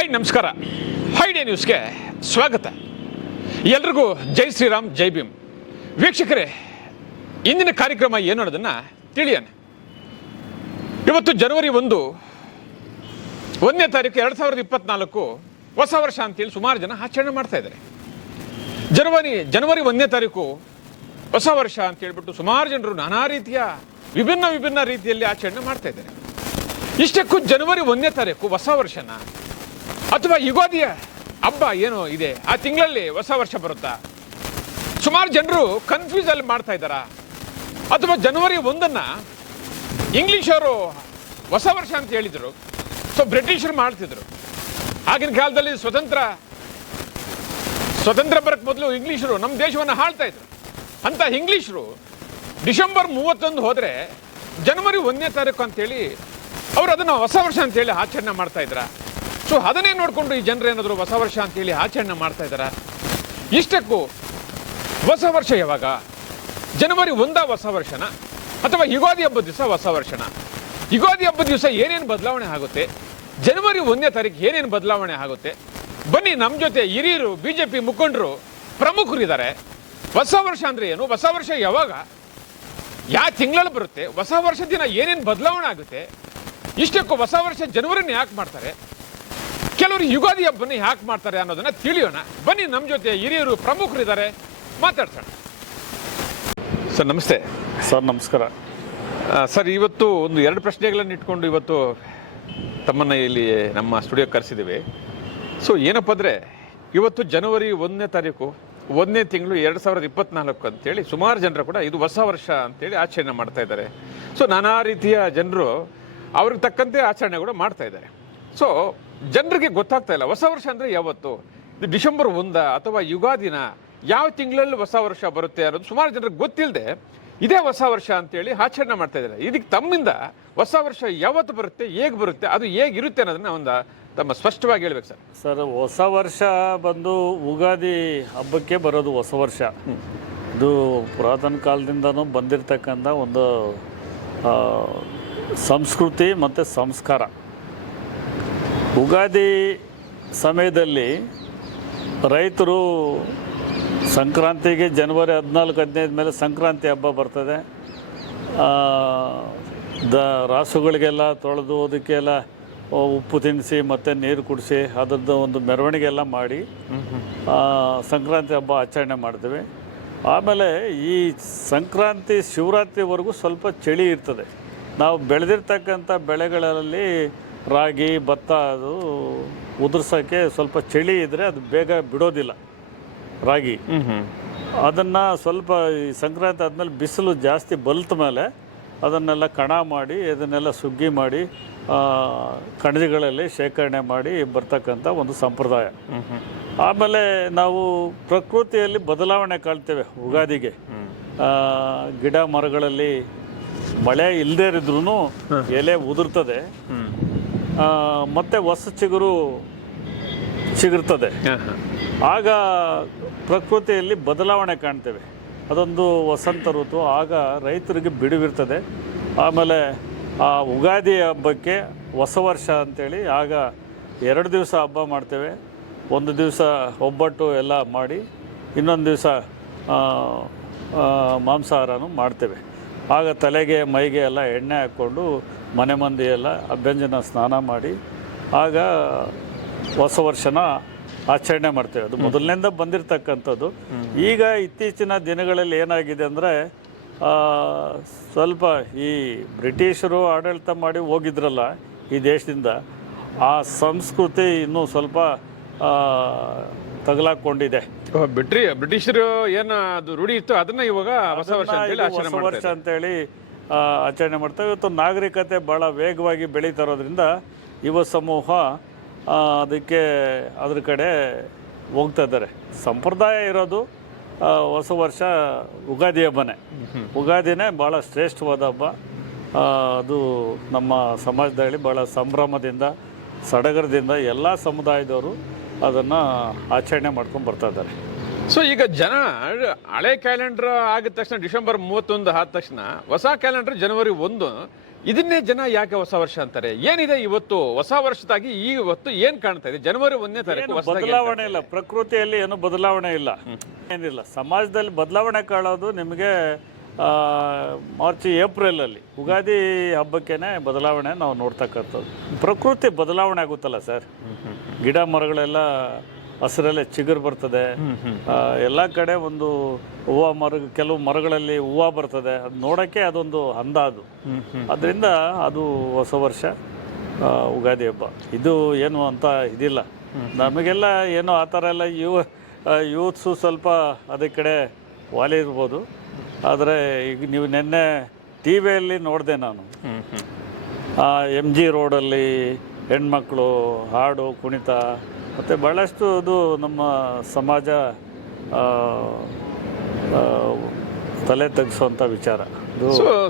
Hi, ನಮಸ್ಕಾರ. High day ನ್ಯೂಸ್ಗೆ ಸ್ವಾಗತ. ಎಲ್ರಿಗೂ ಜೈ ಶ್ರೀರಾಮ್, ಜೈ ಭೀಮ್. ವೀಕ್ಷಕರೇ, ಇಂದಿನ ಕಾರ್ಯಕ್ರಮ ಏನು ಅನ್ನೋದನ್ನು ತಿಳಿಯೋಣ. ಇವತ್ತು ಜನವರಿ ಒಂದು, ಒಂದನೇ ತಾರೀಕು ಎರಡು ಸಾವಿರದ ಇಪ್ಪತ್ನಾಲ್ಕು ಹೊಸ ವರ್ಷ ಅಂತೇಳಿ ಸುಮಾರು ಜನ ಆಚರಣೆ ಮಾಡ್ತಾ ಇದ್ದಾರೆ. ಜನವರಿ ಜನವರಿ ಒಂದನೇ ತಾರೀಕು ಹೊಸ ವರ್ಷ ಅಂತ ಹೇಳ್ಬಿಟ್ಟು ಸುಮಾರು ಜನರು ನಾನಾ ರೀತಿಯ ವಿಭಿನ್ನ ವಿಭಿನ್ನ ರೀತಿಯಲ್ಲಿ ಆಚರಣೆ ಮಾಡ್ತಾ ಇದ್ದಾರೆ. ಇಷ್ಟಕ್ಕೂ ಜನವರಿ ಒಂದನೇ ತಾರೀಕು ಹೊಸ ವರ್ಷನ ಅಥವಾ ಯುಗಾದಿಯ ಹಬ್ಬ ಏನು ಇದೆ? ಆ ತಿಂಗಳಲ್ಲಿ ಹೊಸ ವರ್ಷ ಬರುತ್ತಾ? ಸುಮಾರು ಜನರು ಕನ್ಫ್ಯೂಸ್ ಅಲ್ಲಿ ಮಾಡ್ತಾ ಇದ್ದಾರಾ? ಅಥವಾ ಜನವರಿ ಒಂದನ್ನ ಇಂಗ್ಲೀಷರು ಹೊಸ ವರ್ಷ ಅಂತ ಹೇಳಿದರು. ಸೊ ಬ್ರಿಟಿಷರು ಮಾಡ್ತಿದ್ರು. ಆಗಿನ ಕಾಲದಲ್ಲಿ ಸ್ವತಂತ್ರ ಸ್ವತಂತ್ರ ಬರಕ್ಕೆ ಮೊದಲು ಇಂಗ್ಲಿಷರು ನಮ್ಮ ದೇಶವನ್ನು ಹಾಳ್ತಾ ಇದ್ರು. ಅಂತ ಇಂಗ್ಲಿಷರು ಡಿಸೆಂಬರ್ ಮೂವತ್ತೊಂದು ಹೋದರೆ ಜನವರಿ ಒಂದನೇ ತಾರೀಕು ಅಂತೇಳಿ ಅವರು ಅದನ್ನು ಹೊಸ ವರ್ಷ ಅಂತೇಳಿ ಆಚರಣೆ ಮಾಡ್ತಾ ಇದ್ರ? ಸೊ ಅದನ್ನೇ ನೋಡಿಕೊಂಡು ಈ ಜನರು ಏನಾದರೂ ಹೊಸ ವರ್ಷ ಅಂತೇಳಿ ಆಚರಣೆ ಮಾಡ್ತಾ ಇದ್ದಾರೆ? ಇಷ್ಟಕ್ಕೂ ಹೊಸ ವರ್ಷ ಯಾವಾಗ? ಜನವರಿ ಒಂದ ಹೊಸ ವರ್ಷನ? ಅಥವಾ ಯುಗಾದಿ ಹಬ್ಬದ ದಿವಸ ಹೊಸ ವರ್ಷನ? ಯುಗಾದಿ ಹಬ್ಬದ ದಿವಸ ಏನೇನು ಬದಲಾವಣೆ ಆಗುತ್ತೆ? ಜನವರಿ ಒಂದನೇ ತಾರೀಕು ಏನೇನು ಬದಲಾವಣೆ ಆಗುತ್ತೆ? ಬನ್ನಿ ನಮ್ಮ ಜೊತೆ ಹಿರಿಯರು ಬಿ ಜೆ ಪಿ ಮುಖಂಡರು ಪ್ರಮುಖರು ಇದ್ದಾರೆ ಹೊಸ ವರ್ಷ ಅಂದ್ರೆ ಏನು? ಹೊಸ ವರ್ಷ ಯಾವಾಗ? ಯಾವ ತಿಂಗಳಲ್ಲಿ ಬರುತ್ತೆ? ಹೊಸ ವರ್ಷ ದಿನ ಏನೇನು ಬದಲಾವಣೆ ಆಗುತ್ತೆ? ಇಷ್ಟಕ್ಕೂ ಹೊಸ ವರ್ಷ ಜನವರಿನ ಯಾಕೆ ಮಾಡ್ತಾರೆ? ಕೆಲವರು ಯುಗಾದಿ ಹಬ್ಬನ ಯಾಕೆ ಮಾಡ್ತಾರೆ ಅನ್ನೋದನ್ನ ತಿಳಿಯೋಣ. ಬನ್ನಿ ನಮ್ಮ ಜೊತೆ ಹಿರಿಯರು ಪ್ರಮುಖರು ಇದ್ದಾರೆ ಮಾತಾಡ್ಸೋಣ. ಸರ್ ನಮಸ್ತೆ. ಸರ್ ನಮಸ್ಕಾರ. ಸರ್ ಇವತ್ತು ಒಂದು ಎರಡು ಪ್ರಶ್ನೆಗಳನ್ನು ಇಟ್ಕೊಂಡು ಇವತ್ತು ತಮ್ಮನ್ನ ಇಲ್ಲಿ ನಮ್ಮ ಸ್ಟುಡಿಯೋ ಕರೆಸಿದ್ದೀವಿ. ಸೊ ಏನಪ್ಪ ಅಂದರೆ ಇವತ್ತು ಜನವರಿ ಒಂದನೇ ತಾರೀಕು ಒಂದನೇ ತಿಂಗಳು ಎರಡು ಸಾವಿರದ ಇಪ್ಪತ್ನಾಲ್ಕು ಅಂತೇಳಿ ಸುಮಾರು ಜನರು ಕೂಡ ಇದು ಹೊಸ ವರ್ಷ ಅಂತೇಳಿ ಆಚರಣೆ ಮಾಡ್ತಾ ಇದ್ದಾರೆ. ಸೊ ನಾನಾ ರೀತಿಯ ಜನರು ಅವ್ರಿಗೆ ತಕ್ಕಂತೆ ಆಚರಣೆ ಕೂಡ ಮಾಡ್ತಾ ಇದ್ದಾರೆ. ಸೊ ಜನರಿಗೆ ಗೊತ್ತಾಗ್ತಾ ಇಲ್ಲ. ಹೊಸ ವರ್ಷ ಅಂದರೆ ಯಾವತ್ತು? ಇದು ಡಿಸೆಂಬರ್ ಒಂದ ಅಥವಾ ಯುಗಾದಿನ? ಯಾವ ತಿಂಗಳಲ್ಲಿ ಹೊಸ ವರ್ಷ ಬರುತ್ತೆ ಅನ್ನೋದು ಸುಮಾರು ಜನರಿಗೆ ಗೊತ್ತಿಲ್ಲದೆ ಇದೇ ಹೊಸ ವರ್ಷ ಅಂತೇಳಿ ಆಚರಣೆ ಮಾಡ್ತಾ ಇದ್ದಾರೆ. ಇದಕ್ಕೆ ತಮ್ಮಿಂದ ಹೊಸ ವರ್ಷ ಯಾವತ್ತು ಬರುತ್ತೆ ಹೇಗೆ ಬರುತ್ತೆ ಅದು ಹೇಗಿರುತ್ತೆ ಅನ್ನೋದನ್ನ ಒಂದು ತಮ್ಮ ಸ್ಪಷ್ಟವಾಗಿ ಹೇಳ್ಬೇಕು ಸರ್. ಸರ್ ಹೊಸ ವರ್ಷ ಬಂದು ಉಗಾದಿ ಹಬ್ಬಕ್ಕೆ ಬರೋದು ಹೊಸ ವರ್ಷ. ಇದು ಪುರಾತನ ಕಾಲದಿಂದನೂ ಬಂದಿರತಕ್ಕಂಥ ಒಂದು ಸಂಸ್ಕೃತಿ ಮತ್ತು ಸಂಸ್ಕಾರ. ಉಗಾದಿ ಸಮಯದಲ್ಲಿ ರೈತರು ಸಂಕ್ರಾಂತಿಗೆ ಜನವರಿ ಹದಿನಾಲ್ಕು, ಹದಿನೈದು ಮೇಲೆ ಸಂಕ್ರಾಂತಿ ಹಬ್ಬ ಬರ್ತದೆ. ದ ರಾಸುಗಳಿಗೆಲ್ಲ ತೊಳೆದು ಅದಕ್ಕೆಲ್ಲ ಉಪ್ಪು ತಿನ್ನಿಸಿ, ಮತ್ತು ನೀರು ಕುಡಿಸಿ, ಅದರದ್ದು ಒಂದು ಮೆರವಣಿಗೆ ಎಲ್ಲ ಮಾಡಿ ಸಂಕ್ರಾಂತಿ ಹಬ್ಬ ಆಚರಣೆ ಮಾಡ್ತೀವಿ. ಆಮೇಲೆ ಈ ಸಂಕ್ರಾಂತಿ ಶಿವರಾತ್ರಿವರೆಗೂ ಸ್ವಲ್ಪ ಚಳಿ ಇರ್ತದೆ. ನಾವು ಬೆಳೆದಿರ್ತಕ್ಕಂಥ ಬೆಳೆಗಳಲ್ಲಿ ರಾಗಿ ಭತ್ತ ಅದು ಉದುರ್ಸೋಕ್ಕೆ ಸ್ವಲ್ಪ ಚಳಿ ಇದ್ದರೆ ಅದು ಬೇಗ ಬಿಡೋದಿಲ್ಲ ರಾಗಿ. ಅದನ್ನು ಸ್ವಲ್ಪ ಈ ಸಂಕ್ರಾಂತಿ ಆದಮೇಲೆ ಬಿಸಿಲು ಜಾಸ್ತಿ ಬಲ್ತ ಮೇಲೆ ಅದನ್ನೆಲ್ಲ ಕಣ ಮಾಡಿ ಅದನ್ನೆಲ್ಲ ಸುಗ್ಗಿ ಮಾಡಿ ಕಣಜಗಳಲ್ಲಿ ಶೇಖರಣೆ ಮಾಡಿ ಬರ್ತಕ್ಕಂಥ ಒಂದು ಸಂಪ್ರದಾಯ. ಆಮೇಲೆ ನಾವು ಪ್ರಕೃತಿಯಲ್ಲಿ ಬದಲಾವಣೆ ಕಾಣ್ತೇವೆ ಉಗಾದಿಗೆ. ಗಿಡ ಮರಗಳಲ್ಲಿ ಮಳೆ ಇಲ್ಲದೇ ಇದ್ರೂ ಎಲೆ ಉದುರ್ತದೆ. ಮತ್ತೆ ಹೊಸ ಚಿಗುರು ಚಿಗುರ್ತದೆ. ಆಗ ಪ್ರಕೃತಿಯಲ್ಲಿ ಬದಲಾವಣೆ ಕಾಣ್ತೇವೆ. ಅದೊಂದು ವಸಂತ ಋತು. ಆಗ ರೈತರಿಗೆ ಬಿಡುವಿರ್ತದೆ. ಆಮೇಲೆ ಆ ಉಗಾದಿ ಹಬ್ಬಕ್ಕೆ ಹೊಸ ವರ್ಷ ಅಂತೇಳಿ ಆಗ ಎರಡು ದಿವಸ ಹಬ್ಬ ಮಾಡ್ತೇವೆ. ಒಂದು ದಿವಸ ಒಬ್ಬಟ್ಟು ಎಲ್ಲ ಮಾಡಿ ಇನ್ನೊಂದು ದಿವಸ ಮಾಂಸಾಹಾರನೂ ಮಾಡ್ತೇವೆ. ಆಗ ತಲೆಗೆ ಮೈಗೆ ಎಲ್ಲ ಎಣ್ಣೆ ಹಾಕ್ಕೊಂಡು ಮನೆ ಮಂದಿ ಎಲ್ಲ ಅಭ್ಯಂಜನ ಸ್ನಾನ ಮಾಡಿ ಆಗ ಹೊಸ ವರ್ಷನ ಆಚರಣೆ ಮಾಡ್ತೇವೆ. ಅದು ಮೊದಲಿನಿಂದ ಬಂದಿರತಕ್ಕಂಥದ್ದು. ಈಗ ಇತ್ತೀಚಿನ ದಿನಗಳಲ್ಲಿ ಏನಾಗಿದೆ ಅಂದರೆ ಸ್ವಲ್ಪ ಈ ಬ್ರಿಟಿಷರು ಆಡಳಿತ ಮಾಡಿ ಹೋಗಿದ್ರಲ್ಲ ಈ ದೇಶದಿಂದ ಆ ಸಂಸ್ಕೃತಿ ಇನ್ನೂ ಸ್ವಲ್ಪ ತಗಲಾಕೊಂಡಿದೆ. ಬಿಟ್ರಿ ಬ್ರಿಟಿಷರು ಏನು ಅದು ರೂಢಿ ಇತ್ತು ಅದನ್ನ ಇವಾಗ ಹೊಸ ವರ್ಷ ವರ್ಷ. ಅಂತೇಳಿ ಆಚರಣೆ ಮಾಡ್ತಾ ಇವತ್ತು ನಾಗರಿಕತೆ ಭಾಳ ವೇಗವಾಗಿ ಬೆಳೀತಾ ಇರೋದ್ರಿಂದ ಯುವ ಸಮೂಹ ಅದಕ್ಕೆ ಅದ್ರ ಕಡೆ ಹೋಗ್ತಾ ಇದ್ದಾರೆ. ಸಂಪ್ರದಾಯ ಇರೋದು ಹೊಸ ವರ್ಷ ಉಗಾದಿ ಹಬ್ಬನೇ. ಉಗಾದಿನೇ ಭಾಳ ಶ್ರೇಷ್ಠವಾದ ಹಬ್ಬ. ಅದು ನಮ್ಮ ಸಮಾಜದಲ್ಲಿ ಭಾಳ ಸಂಭ್ರಮದಿಂದ, ಸಡಗರದಿಂದ ಎಲ್ಲ ಸಮುದಾಯದವರು ಅದನ್ನು ಆಚರಣೆ ಮಾಡ್ಕೊಂಡು ಬರ್ತಾ ಇದ್ದಾರೆ. ಸೊ ಈಗ ಜನ ಹಳೆ ಕ್ಯಾಲೆಂಡರ್ ಆಗಿದ ತಕ್ಷಣ ಡಿಸೆಂಬರ್ ಮೂವತ್ತೊಂದು ಆದ ತಕ್ಷಣ ಹೊಸ ಕ್ಯಾಲೆಂಡರ್ ಜನವರಿ ಒಂದು. ಇದನ್ನೇ ಜನ ಯಾಕೆ ಹೊಸ ವರ್ಷ ಅಂತಾರೆ? ಏನಿದೆ ಇವತ್ತು ಹೊಸ ವರ್ಷದಾಗಿ ಈ ಇವತ್ತು ಏನ್ ಕಾಣ್ತಾ ಇದೆ? ಜನವರಿ ಒಂದನೇ ತಾರೀಕು ಬದಲಾವಣೆ ಇಲ್ಲ. ಪ್ರಕೃತಿಯಲ್ಲಿ ಏನು ಬದಲಾವಣೆ ಇಲ್ಲ. ಏನಿಲ್ಲ. ಸಮಾಜದಲ್ಲಿ ಬದಲಾವಣೆ ಕಾಣೋದು ನಿಮಗೆ ಮಾರ್ಚ್ ಏಪ್ರಿಲ್ ಅಲ್ಲಿ ಉಗಾದಿ ಹಬ್ಬಕ್ಕೇನೆ ಬದಲಾವಣೆ ನಾವು ನೋಡ್ತಕ್ಕಂಥದ್ದು. ಪ್ರಕೃತಿ ಬದಲಾವಣೆ ಆಗುತ್ತಲ್ಲ ಸರ್? ಗಿಡ ಮರಗಳೆಲ್ಲ ಹಸಿರಲ್ಲೇ ಚಿಗುರು ಬರ್ತದೆ. ಎಲ್ಲ ಕಡೆ ಒಂದು ಹೂವು ಮರ ಕೆಲವು ಮರಗಳಲ್ಲಿ ಹೂವು ಬರ್ತದೆ. ಅದು ನೋಡೋಕ್ಕೆ ಅದೊಂದು ಅಂದ. ಅದು ಅದರಿಂದ ಅದು ಹೊಸ ವರ್ಷ ಉಗಾದಿ ಹಬ್ಬ. ಇದು ಏನು ಅಂತ ಇದಿಲ್ಲ. ನಮಗೆಲ್ಲ ಏನೋ ಆ ಥರ ಎಲ್ಲ ಯುವ ಯೂತ್ಸು ಸ್ವಲ್ಪ ಅದೇ ಕಡೆ ವಾಲಿ ಇರ್ಬೋದು. ಆದರೆ ಈಗ ನೀವು ನಿನ್ನೆ ಟಿ ವಿಯಲ್ಲಿ ನೋಡಿದೆ ನಾನು. ಎಂ ಜಿ ರೋಡಲ್ಲಿ ಹೆಣ್ಮಕ್ಳು ಹಾಡು ಕುಣಿತ ಮತ್ತು ಭಾಳಷ್ಟು ಅದು ನಮ್ಮ ಸಮಾಜ ತಲೆ ತಗ್ಸುವಂಥ ವಿಚಾರ.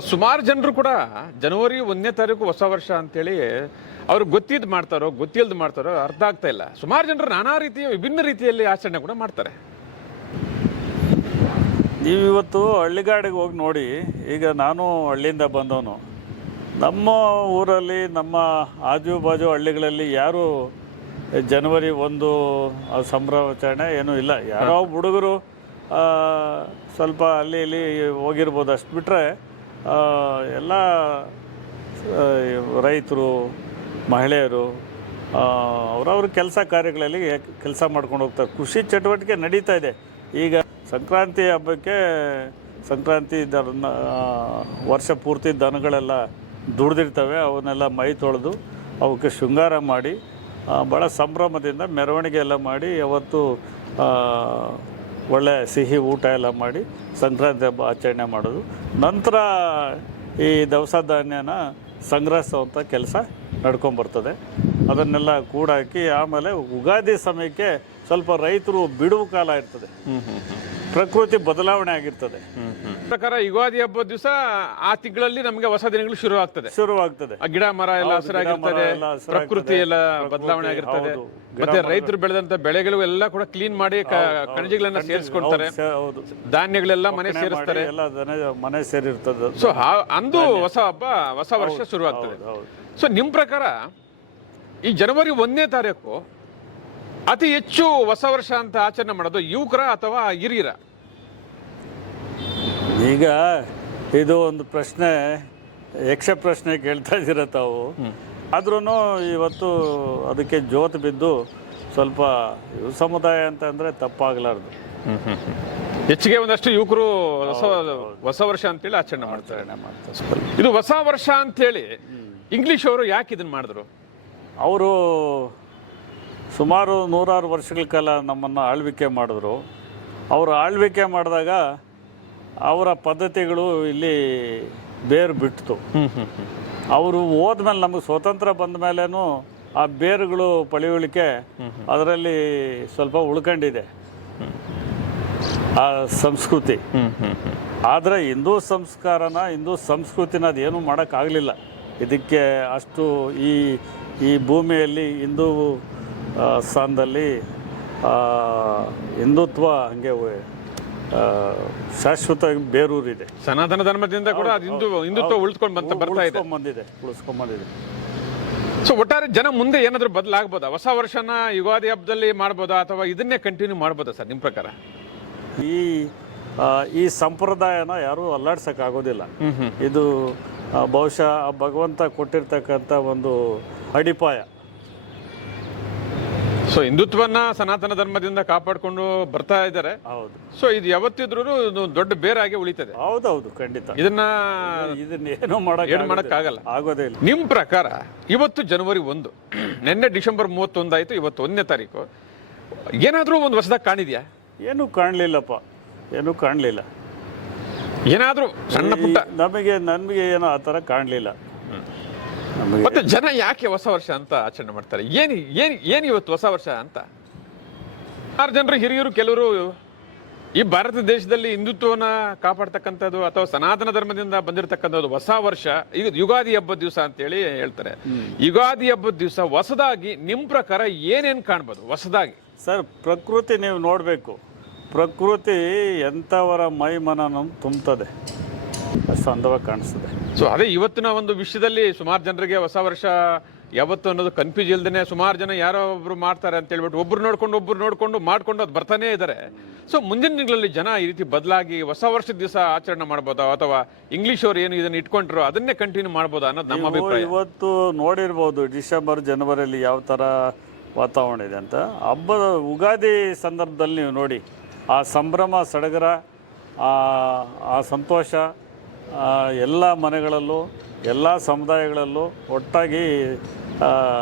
ಸುಮಾರು ಜನರು ಕೂಡ ಜನವರಿ ಒಂದನೇ ತಾರೀಕು ಹೊಸ ವರ್ಷ ಅಂತೇಳಿ ಅವ್ರು ಗೊತ್ತಿದ್ದು ಮಾಡ್ತಾರೋ ಗೊತ್ತಿಲ್ಲದ ಮಾಡ್ತಾರೋ ಅರ್ಥ ಆಗ್ತಾ ಇಲ್ಲ. ಸುಮಾರು ಜನರು ನಾನಾ ರೀತಿಯ ವಿಭಿನ್ನ ರೀತಿಯಲ್ಲಿ ಆಚರಣೆ ಕೂಡ ಮಾಡ್ತಾರೆ. ನೀವು ಇವತ್ತು ಹಳ್ಳಿಗಾಡಿಗೆ ಹೋಗಿ ನೋಡಿ ಈಗ ನಾನು ಹಳ್ಳಿಯಿಂದ ಬಂದವನು. ನಮ್ಮ ಊರಲ್ಲಿ ನಮ್ಮ ಆಜು ಬಾಜು ಹಳ್ಳಿಗಳಲ್ಲಿ ಯಾರು ಜನವರಿ ಒಂದು ಸಂಭ್ರಮಾಚರಣೆ ಏನೂ ಇಲ್ಲ. ಯಾರೋ ಹುಡುಗರು ಸ್ವಲ್ಪ ಅಲ್ಲಿ ಇಲ್ಲಿ ಹೋಗಿರ್ಬೋದು ಅಷ್ಟು ಬಿಟ್ಟರೆ ಎಲ್ಲ ರೈತರು, ಮಹಿಳೆಯರು ಅವರವ್ರ ಕೆಲಸ ಕಾರ್ಯಗಳಲ್ಲಿ ಕೆಲಸ ಮಾಡ್ಕೊಂಡು ಹೋಗ್ತಾರೆ. ಕೃಷಿ ಚಟುವಟಿಕೆ ನಡೀತಾ ಇದೆ. ಈಗ ಸಂಕ್ರಾಂತಿ ಹಬ್ಬಕ್ಕೆ, ಸಂಕ್ರಾಂತಿ ದನ ವರ್ಷ ಪೂರ್ತಿ ದನಗಳೆಲ್ಲ ದುಡ್ದಿರ್ತವೆ, ಅವನ್ನೆಲ್ಲ ಮೈ ತೊಳೆದು, ಅವಕ್ಕೆ ಶೃಂಗಾರ ಮಾಡಿ ಭಾಳ ಸಂಭ್ರಮದಿಂದ ಮೆರವಣಿಗೆ ಎಲ್ಲ ಮಾಡಿ ಅವತ್ತು ಆ, ಒಳ್ಳೆ ಸಿಹಿ ಊಟ ಎಲ್ಲ ಮಾಡಿ ಸಂಕ್ರಾಂತಿ ಹಬ್ಬ ಆಚರಣೆ ಮಾಡೋದು. ನಂತರ ಈ ದವಸ ಧಾನ್ಯನ ಸಂಗ್ರಹಿಸುವಂಥ ಕೆಲಸ ನಡ್ಕೊಂಬರ್ತದೆ. ಅದನ್ನೆಲ್ಲ ಕೂಡಾಕಿ ಆಮೇಲೆ ಉಗಾದಿ ಸಮಯಕ್ಕೆ ಸ್ವಲ್ಪ ರೈತರು ಬಿಡುವು ಕಾಲ ಇರ್ತದೆ. ಪ್ರಕೃತಿ ಬದಲಾವಣೆ ಆಗಿರ್ತದೆ. ಪ್ರಕಾರ ಯುಗಾದಿ ಹಬ್ಬದ ದಿವಸ ಆ ತಿಂಗಳಲ್ಲಿ ನಮಗೆ ಹೊಸ ದಿನಗಳು ಶುರು ಆಗ್ತದೆ ಶುರುವಾಗ್ತದೆ. ಆ ಗಿಡ ಮರ ಎಲ್ಲ ಹಸಿರಾಗಿರ್ತದೆ ಎಲ್ಲ ಹಸಿರಾಗ್ತದೆ. ಪ್ರಕೃತಿ ಎಲ್ಲ ಬದಲಾವಣೆ ಆಗಿರ್ತದೆ. ಹೌದು. ಗಿಡ ಮತ್ತೆ ರೈತರು ಬೆಳೆದಂತ ಬೆಳೆಗಳು ಎಲ್ಲ ಕೂಡ ಕ್ಲೀನ್ ಮಾಡಿ ಕ- ಕಣಜಗಳನ್ನ ಸೇರಿಸ್ಕೊಳ್ತಾರೆ ಹೌದು, ಸೇ- ಹೌದು. ಧಾನ್ಯಗಳೆಲ್ಲ ಮನೆ ಸೇರಿಸ್ತಾರೆ. ಎಲ್ಲ ದನ ಮನೆ ಸೇರಿರ್ತದೆ. ಸೊ ಅಂದು ಹೊಸ ಹಬ್ಬ ಹೊಸ ವರ್ಷ ಶುರು ಆಗ್ತದೆ ಹೌದು ಹೌದು. ಸೊ ನಿಮ್ ಪ್ರಕಾರ ಈ ಜನವರಿ ಒಂದನೇ ತಾರೀಕು ಅತಿ ಹೆಚ್ಚು ಹೊಸ ವರ್ಷ ಅಂತ ಆಚರಣೆ ಮಾಡೋದು ಯುವಕರ ಅಥವಾ ಹಿರಿಯರ? ಈಗ ಇದು ಒಂದು ಪ್ರಶ್ನೆ ಯಕ್ಷ ಪ್ರಶ್ನೆ ಕೇಳ್ತಾ ಇದ್ದೀರ ತಾವು? ಆದ್ರೂ ಇವತ್ತು ಅದಕ್ಕೆ ಜೋತು ಬಿದ್ದು ಸ್ವಲ್ಪ ಯುವ ಸಮುದಾಯ ಅಂತಂದರೆ ತಪ್ಪಾಗಲಾರ್ದು. ಹೆಚ್ಚಿಗೆ ಒಂದಷ್ಟು ಯುವಕರು ಹೊಸ ಹೊಸ ವರ್ಷ ಅಂತೇಳಿ ಆಚರಣೆ ಮಾಡ್ತಾರೆ. ಮಾಡ್ತಾರೆ. ಇದು ಹೊಸ ವರ್ಷ ಅಂತೇಳಿ ಇಂಗ್ಲಿಷ್ ಅವರು ಯಾಕೆ ಇದನ್ನ ಮಾಡಿದ್ರು? ಅವರು ಸುಮಾರು ನೂರಾರು ವರ್ಷಗಳ ಕಾಲ ನಮ್ಮನ್ನು ಆಳ್ವಿಕೆ ಮಾಡಿದ್ರು. ಅವರು ಆಳ್ವಿಕೆ ಮಾಡಿದಾಗ ಅವರ ಪದ್ಧತಿಗಳು ಇಲ್ಲಿ ಬೇರು ಬಿಟ್ಟಿತು. ಅವರು ಹೋದ್ಮೇಲೆ ನಮಗೆ ಸ್ವತಂತ್ರ ಬಂದ ಮೇಲೇನು ಆ ಬೇರುಗಳು ಪಳಿಯುಳಿಕೆ ಅದರಲ್ಲಿ ಸ್ವಲ್ಪ ಉಳ್ಕೊಂಡಿದೆ. ಆ ಸಂಸ್ಕೃತಿ. ಆದರೆ ಹಿಂದೂ ಸಂಸ್ಕಾರನ ಹಿಂದೂ ಸಂಸ್ಕೃತಿನ ಅದೇನು ಮಾಡೋಕ್ಕಾಗಲಿಲ್ಲ. ಇದಕ್ಕೆ ಅಷ್ಟು ಈ ಈ ಭೂಮಿಯಲ್ಲಿ ಹಿಂದೂ ಸ್ಥಾನದಲ್ಲಿ ಆ, ಹಿಂದುತ್ವ ಹಂಗೆ ಶಾಶ್ವತ ಬೇರೂರಿದೆ. ಸನಾತನ ಧರ್ಮದಿಂದ ಕೂಡ ಅದು ಹಿಂದೂ ಹಿಂದುತ್ವ ಉಳಿಸ್ಕೊಂಡು ಬಂತ ಬರ್ತಾ ಇದೆ. ಬಂದಿದೆ ಉಳಿಸ್ಕೊಂಬಂದಿದೆ ಸೊ ಒಟ್ಟಾರೆ ಜನ ಮುಂದೆ ಏನಾದರೂ ಬದಲಾಗ್ಬೋದಾ? ಹೊಸ ವರ್ಷನ ಯುಗಾದಿ ಹಬ್ಬದಲ್ಲಿ ಮಾಡ್ಬೋದಾ? ಅಥವಾ ಇದನ್ನೇ ಕಂಟಿನ್ಯೂ ಮಾಡ್ಬೋದಾ ಸರ್ ನಿಮ್ಮ ಪ್ರಕಾರ? ಈ ಈ ಸಂಪ್ರದಾಯನ ಯಾರೂ ಅಲ್ಲಾಡ್ಸೋಕ್ಕಾಗೋದಿಲ್ಲ. ಇದು ಬಹುಶಃ ಆ ಭಗವಂತ ಕೊಟ್ಟಿರ್ತಕ್ಕಂಥ ಒಂದು ಅಡಿಪಾಯ. ಸೊ ಹಿಂದುತ್ವನ ಸನಾತನ ಧರ್ಮದಿಂದ ಕಾಪಾಡಿಕೊಂಡು ಬರ್ತಾ ಇದ್ದಾರೆ. ಹೌದು. ಸೊ ಇದು ಯಾವತ್ತಿದ್ರೂ ದೊಡ್ಡ ಬೇರಾಗಿ ಉಳಿತದೆ. ಹೌದೌದು ಖಂಡಿತ. ಇದನ್ನ ಇದನ್ನ ಏನೂ ಮಾಡಕ್ ಆಗಲ್ಲ ಮಾಡಕ್ಕಾಗಲ್ಲ. ಆಗೋದೇ ಇಲ್ಲ. ನಿಮ್ಮ ಪ್ರಕಾರ ಇವತ್ತು ಜನವರಿ ಒಂದು ನಿನ್ನೆ ಡಿಸೆಂಬರ್ ಮೂವತ್ತೊಂದಾಯ್ತು ಇವತ್ತು ಒಂದನೇ ತಾರೀಕು. ಏನಾದರೂ ಒಂದು ವರ್ಷದಾಗ ಕಾಣಿದ್ಯಾ ಏನೂ ಕಾಣಲಿಲ್ಲಪ್ಪ. ಏನೂ ಕಾಣಲಿಲ್ಲ. ಏನಾದರೂ ಸಣ್ಣ ಪುಟ್ಟ? ನಮಗೆ ನಮಗೆ ಏನೋ ಆ ಥರ ಕಾಣಲಿಲ್ಲ. ಮತ್ತೆ ಜನ ಯಾಕೆ ಹೊಸ ವರ್ಷ ಅಂತ ಆಚರಣೆ ಮಾಡ್ತಾರೆ? ಏನು ಏನು ಏನು ಇವತ್ತು ಹೊಸ ವರ್ಷ ಅಂತ? ಆರು ಜನರು ಹಿರಿಯರು ಕೆಲವರು ಈ ಭಾರತ ದೇಶದಲ್ಲಿ ಹಿಂದುತ್ವವನ್ನ ಕಾಪಾಡ್ತಕ್ಕಂಥದ್ದು ಅಥವಾ ಸನಾತನ ಧರ್ಮದಿಂದ ಬಂದಿರತಕ್ಕಂಥದ್ದು ಹೊಸ ವರ್ಷ ಈಗ ಯುಗಾದಿ ಹಬ್ಬದ ದಿವಸ ಅಂತೇಳಿ ಹೇಳ್ತಾರೆ. ಯುಗಾದಿ ಹಬ್ಬದ ದಿವಸ ಹೊಸದಾಗಿ ನಿಮ್ಮ ಪ್ರಕಾರ ಏನೇನು ಕಾಣ್ಬೋದು ಹೊಸದಾಗಿ? ಸರ್ ಪ್ರಕೃತಿ ನೀವು ನೋಡಬೇಕು. ಪ್ರಕೃತಿ ಎಂಥವರ ಮೈ ಮನನ ತುಂಬುತ್ತದೆ ಅಂದವಾಗಿ ಕಾಣಿಸ್ತದೆ ಸೊ ಅದೇ ಇವತ್ತಿನ ಒಂದು ವಿಷಯದಲ್ಲಿ ಸುಮಾರು ಜನರಿಗೆ ಹೊಸ ವರ್ಷ ಯಾವತ್ತು ಅನ್ನೋದು ಕನ್ಫ್ಯೂಸ್ ಇಲ್ದೇನೆ ಸುಮಾರು ಜನ ಯಾರೋ ಒಬ್ರು ಮಾಡ್ತಾರೆ ಅಂತ ಹೇಳ್ಬಿಟ್ಟು ಒಬ್ರು ನೋಡ್ಕೊಂಡು ಒಬ್ರು ನೋಡ್ಕೊಂಡು ಮಾಡ್ಕೊಂಡು ಅದು ಬರ್ತಾನೆ ಇದ್ದಾರೆ ಸೊ ಮುಂದಿನ ದಿನಗಳಲ್ಲಿ ಜನ ಈ ರೀತಿ ಬದಲಾಗಿ ಹೊಸ ವರ್ಷದ ದಿವಸ ಆಚರಣೆ ಮಾಡ್ಬೋದಾ ಅಥವಾ ಇಂಗ್ಲಿಷ್ ಅವರು ಏನು ಇದನ್ನ ಇಟ್ಕೊಂಡ್ರು ಅದನ್ನೇ ಕಂಟಿನ್ಯೂ ಮಾಡ್ಬೋದಾ ಅನ್ನೋದು ನಮ್ಮ ಅಭಿಪ್ರಾಯ. ಇವತ್ತು ನೋಡಿರ್ಬೋದು ಡಿಸೆಂಬರ್ ಜನವರಿಯಲ್ಲಿ ಯಾವ ಥರ ವಾತಾವರಣ ಇದೆ ಅಂತ. ಹಬ್ಬದ ಉಗಾದಿ ಸಂದರ್ಭದಲ್ಲಿ ನೀವು ನೋಡಿ ಆ ಸಂಭ್ರಮ ಸಡಗರ ಆ ಆ ಸಂತೋಷ ಎಲ್ಲ ಮನೆಗಳಲ್ಲೂ ಎಲ್ಲ ಸಮುದಾಯಗಳಲ್ಲೂ ಒಟ್ಟಾಗಿ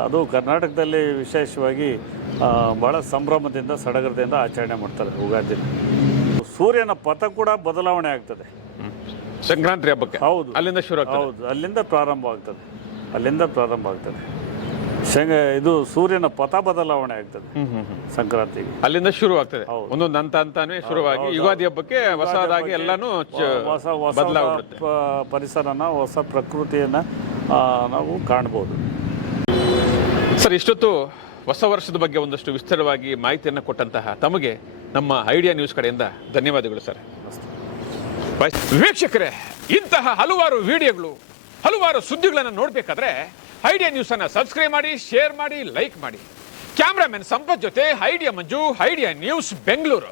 ಅದು ಕರ್ನಾಟಕದಲ್ಲಿ ವಿಶೇಷವಾಗಿ ಭಾಳ ಸಂಭ್ರಮದಿಂದ ಸಡಗರದಿಂದ ಆಚರಣೆ ಮಾಡ್ತಾರೆ ಯುಗಾದಿ ಸೂರ್ಯನ ಪಥ ಕೂಡ ಬದಲಾವಣೆ ಆಗ್ತದೆ. ಸಂಕ್ರಾಂತಿ ಹಬ್ಬಕ್ಕೆ? ಹೌದು. ಅಲ್ಲಿಂದ ಶುರು ಹೌದು. ಅಲ್ಲಿಂದ ಪ್ರಾರಂಭ ಆಗ್ತದೆ ಅಲ್ಲಿಂದ ಪ್ರಾರಂಭ ಆಗ್ತದೆ ಶಂಗ ಇದು ಸೂರ್ಯನ ಪಥ ಬದಲಾವಣೆ ಆಗ್ತದೆ ಸಂಕ್ರಾಂತಿ. ಸಂಕ್ರಾಂತಿಗೆ ಅಲ್ಲಿಂದ ಶುರು ಆಗ್ತದೆ. ಒಂದೊಂದು ಹಂತ ಹಂತಾನೆ ಶುರುವಾಗಿ ಯುಗಾದಿ ಹಬ್ಬಕ್ಕೆ ಹೊಸದಾಗಿ ಎಲ್ಲಾನು ಹೊಸ ಹೊಸ ಪರಿಸರನ ಹೊಸ ಪ್ರಕೃತಿಯನ್ನ ನಾವು ಕಾಣ್ಬೋದು ಸರ್ ಇಷ್ಟೊತ್ತು ಹೊಸ ವರ್ಷದ ಬಗ್ಗೆ ಒಂದಷ್ಟು ವಿಸ್ತಾರವಾಗಿ ಮಾಹಿತಿಯನ್ನು ಕೊಟ್ಟಂತಹ ತಮಗೆ ನಮ್ಮ ಐಡಿಯಾ ನ್ಯೂಸ್ ಕಡೆಯಿಂದ ಧನ್ಯವಾದಗಳು ಸರ್. ವೀಕ್ಷಕರೇ ಇಂತಹ ಹಲವಾರು ವಿಡಿಯೋಗಳು ಹಲವಾರು ಸುದ್ದಿಗಳನ್ನು ನೋಡಬೇಕಾದ್ರೆ ಐಡಿಯಾ ನ್ಯೂಸ್ ಅನ್ನ ಸಬ್ಸ್ಕ್ರೈಬ್ ಮಾಡಿ ಶೇರ್ ಮಾಡಿ ಲೈಕ್ ಮಾಡಿ. ಕ್ಯಾಮ್ರಾಮನ್ ಸಂಪತ್ ಜೊತೆ idea Manju idea news Bengaluru